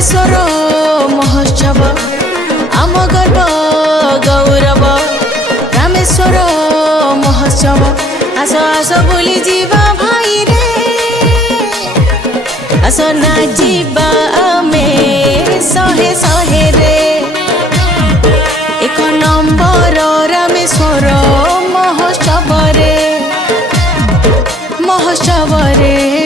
रामेश्वर महोत्सव आम गर्व गौरव रामेश्वर महोत्सव आस आस बोली जीवा भाई रे आस नाचिबा आमे सहे सहे रे एक नंबर रामेश्वर महोत्सव रे